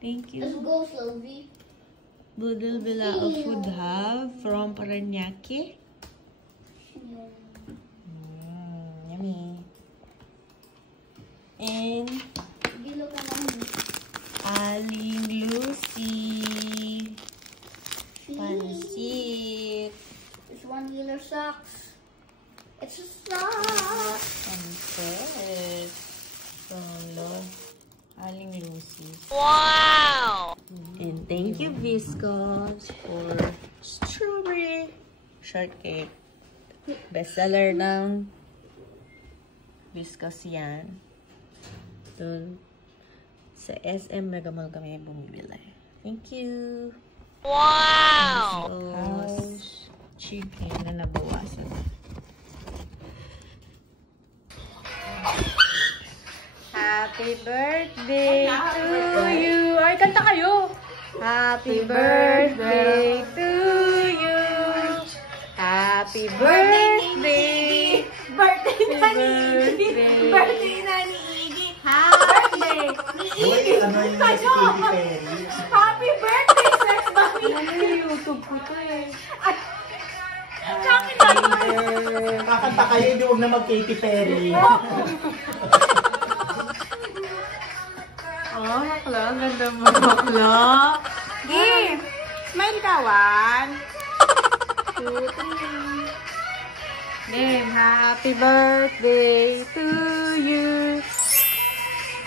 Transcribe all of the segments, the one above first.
Thank you. Let's go, Sylvie. Budel Villa of Food Hub from Paranaque. Yummy. And Aling Lucy. Pansit. This one healer sucks. It's a sock. Pansit. From Lord Aling Lucy. Wow! And thank you, Viscos, for strawberry shortcake. Bestseller ng Viscos yan. Doon sa SM Mega Mall kami bumibili. Thank you. Wow! House chicken na nabawasan. Happy birthday to you. Ay, kanta kayo. Happy birthday to you. Happy birthday. Birthday na ni Iggy. Birthday na ni Iggy. Birthday ni Iggy. Ano yung si Katy Perry? Happy birthday, Sex Mommy. YouTube ko to eh. Kakanta kayo, hindi huwag na mag-Katy Perry. Oh, bakla. Ganda mo. Bakla. Give. Smile ka, 1, 2, 3. Name, happy birthday to you.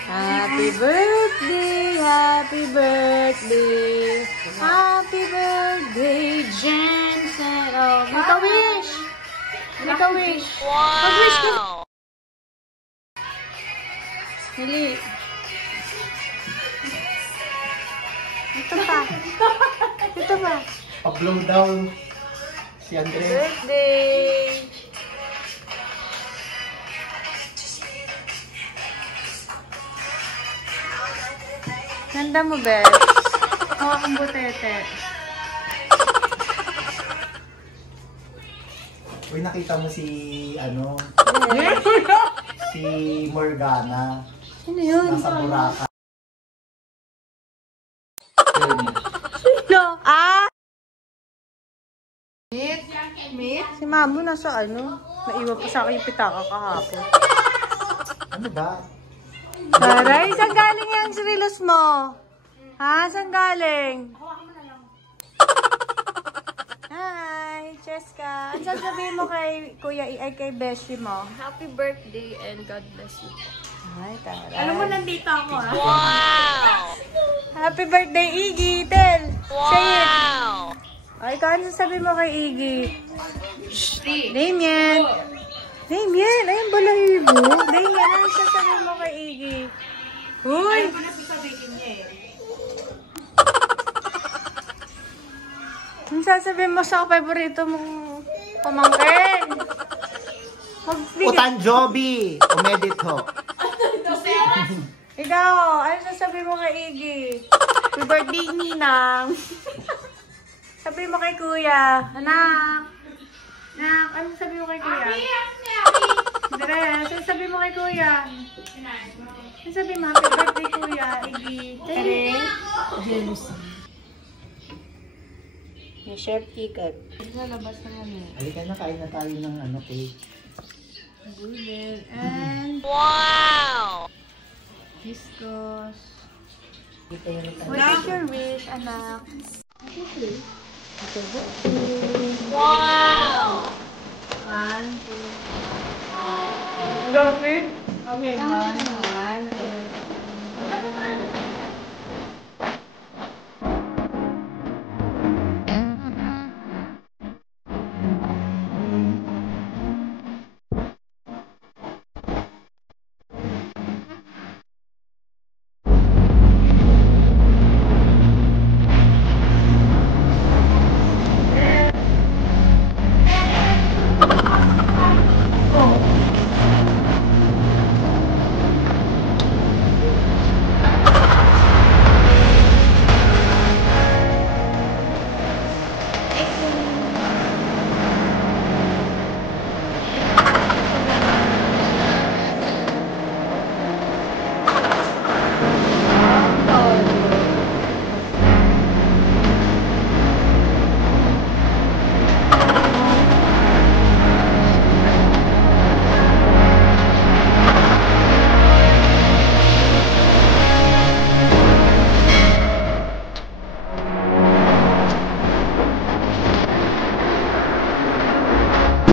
Happy birthday, happy birthday. Happy birthday, Jensen. Oh, make a wish. Make a wish. Mag-wish ka. Wow! Dali. Ito pa. Ito pa. Pa-blow down si Andres. Birthday. Ganda mo, Bes. Hawak ang butete. Uy, nakita mo si, si Morgana. Sino yun? Nasa Boracay. Sino? Ah! Meet? Si Mamo nasa ano? Naiwan pa sa akin yung pitaka kahapon. Ano ba? Taray, saan galing yan si Rilos mo? Ha? Saan galing? Hi, Cheska. Ano sasabihin mo kay Kuya ay kay Beshi mo? Happy birthday and God bless you. Ay, taray. Alam mo, nandito ako, ha? Wow! Happy birthday, Iggy! Tell! Say it! Wow! Ay, ano sasabihin mo kay Iggy? Damien! Damien! Ayun balahibo. Damien, ano sasabihin mo kay Iggy? Uy! Ano na sasabihin niya eh? Ano sasabihin mo sa paborito mong pamangkin? Otanjobi! Umedit ho. Ikaw, ano sasabihin mo kay Iggy? Happy birthday, Ninang! Sabihin mo kay Kuya, anak! Anak, ano sabihin mo kay Kuya? Andres, ano sabihin mo kay Kuya? Ano sabihin mo, happy birthday, Kuya, Iggy? Andres? May chef ticket. Sa labas na kami. Halika na, kain na tayo ng cake. Budel and Wow! Viscos. Dito na tayo. What is your wish, anak? Wow! 1, 2, 3. Okay, 1,